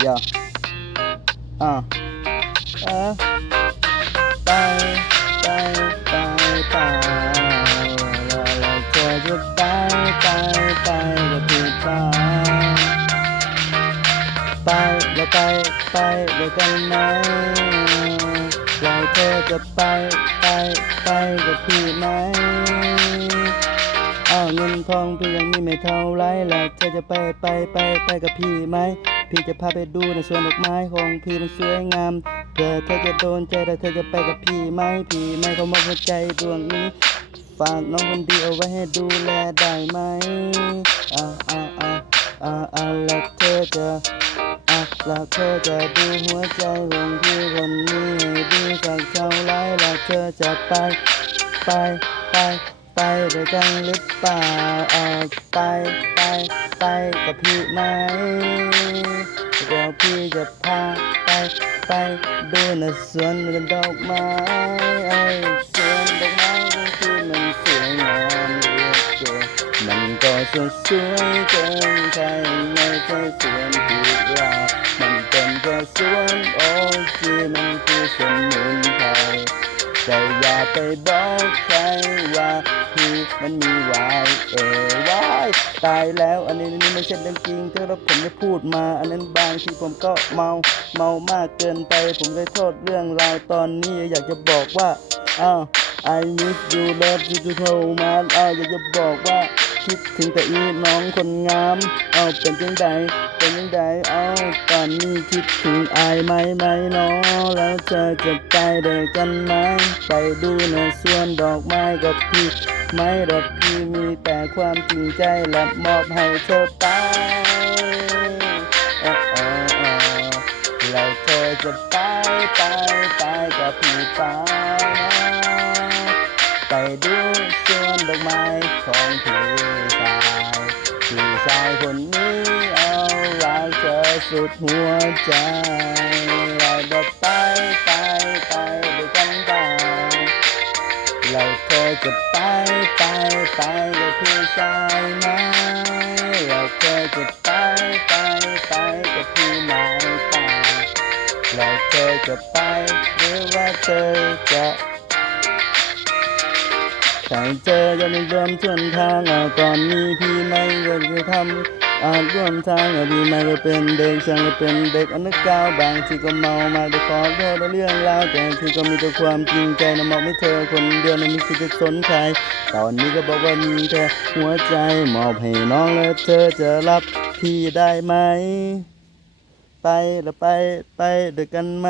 อย่าอะเออไปไปไปไปแล้วแล้วเธอจะไปไปไปก็คือไปไปแล้วไปไปด้วยกันไหมเราเธอจะไปไปไปกับพี่ไหม อ้าวเงินทองพี่ยังมีไม่เท่าไรแล้วเธอจะไปไปไปไปกับพี่ไหม พี่จะพาไปดูในสวนดอกไม้ของพี่มันสวยงามเผื่อเธอจะโดนใจแต่เธอจะไปกับพี่ไหม พี่ไม่เขามอบหัวใจดวงนี้ ฝากน้องคนดีเอาไว้ให้ดูแลได้ไหมอ่าอ่าอ่าอ่าอ่าแล้วเธอจะอะแล้วเธอจะดูหัวใจของพี่คนนี้ให้ดีสักเท่าไรแล้วเธอจะไปไปไป ด้วยกันหรือเปล่าเออไปไปไปกับพี่ไหมเดี๋ยวพี่จะพาไปไปดูในสวนดอกไม้ไอ้สวนดอกไม้ของพี่มันสวยงามเหลือเกินมันก็สวยสวยเกินใครไม่ใช่สวนที่เรามันเป็นแค่สวนโอ้ที่มันคือสมุน แต่อย่าไปบอกใครว่าพี่มันมีวายเออวายตายแล้วอันนี้นี่ไม่ใช่เรื่องจริงถ้าเราผมได้พูดมา อันนั้นบางทีผมก็เมาเมามากเกินไป ผมได้โทษเรื่องราวตอนนี้อยากจะบอกว่าอ้าว I miss you love you to so much อ้าวอยากจะบอกว่า คิดถึงแต่อีน้องคนงาม เอาเป็นจังใดเป็นจังใดอ้าตอนนี้คิดถึงอายไหมไหมน้องแล้วเธอจะไปเด้วยกันไหมไปดูในสวนดอกไม้กับพี่ไหม่ดอกพี่มีแต่ความจริงใจและมอบให้เธอไปเออเออเออแล้วเธอจะไปไปไปกับพี่ไป ไปดูสวนดอกไม้ของพี่ชายพี่ชายคนนี้เอารักเธอสุดหัวใจเราจะไปไปไปด้วยกันบ้างเราเธอจะไปไปไปกับพี่ชายไหมเราเธอจะไปไปไปกับพี่ไหมป่าเราเธอจะไปหรือว่าเธอจะ แต่เจอจะไม่รวมชวนทางอะก่อนนี้พี่ไม่อยากจะทำอาจร่วมทางอะพี่ไม่ก็เป็นเด็กช่างก็เป็นเด็กอนุกาวบางทีก็เมามาได้ขอโทษเรื่องราวแต่พี่ก็มีแต่ความจริงใจนะมอบให้เธอคนเดียวนะม่คิดจะสนใครตอนนี้ก็บอกว่ามีแค่หัวใจมอบให้น้องแล้วเธอจะรับพี่ได้ไหม ไปแล้วไปไปด้วยกันไหม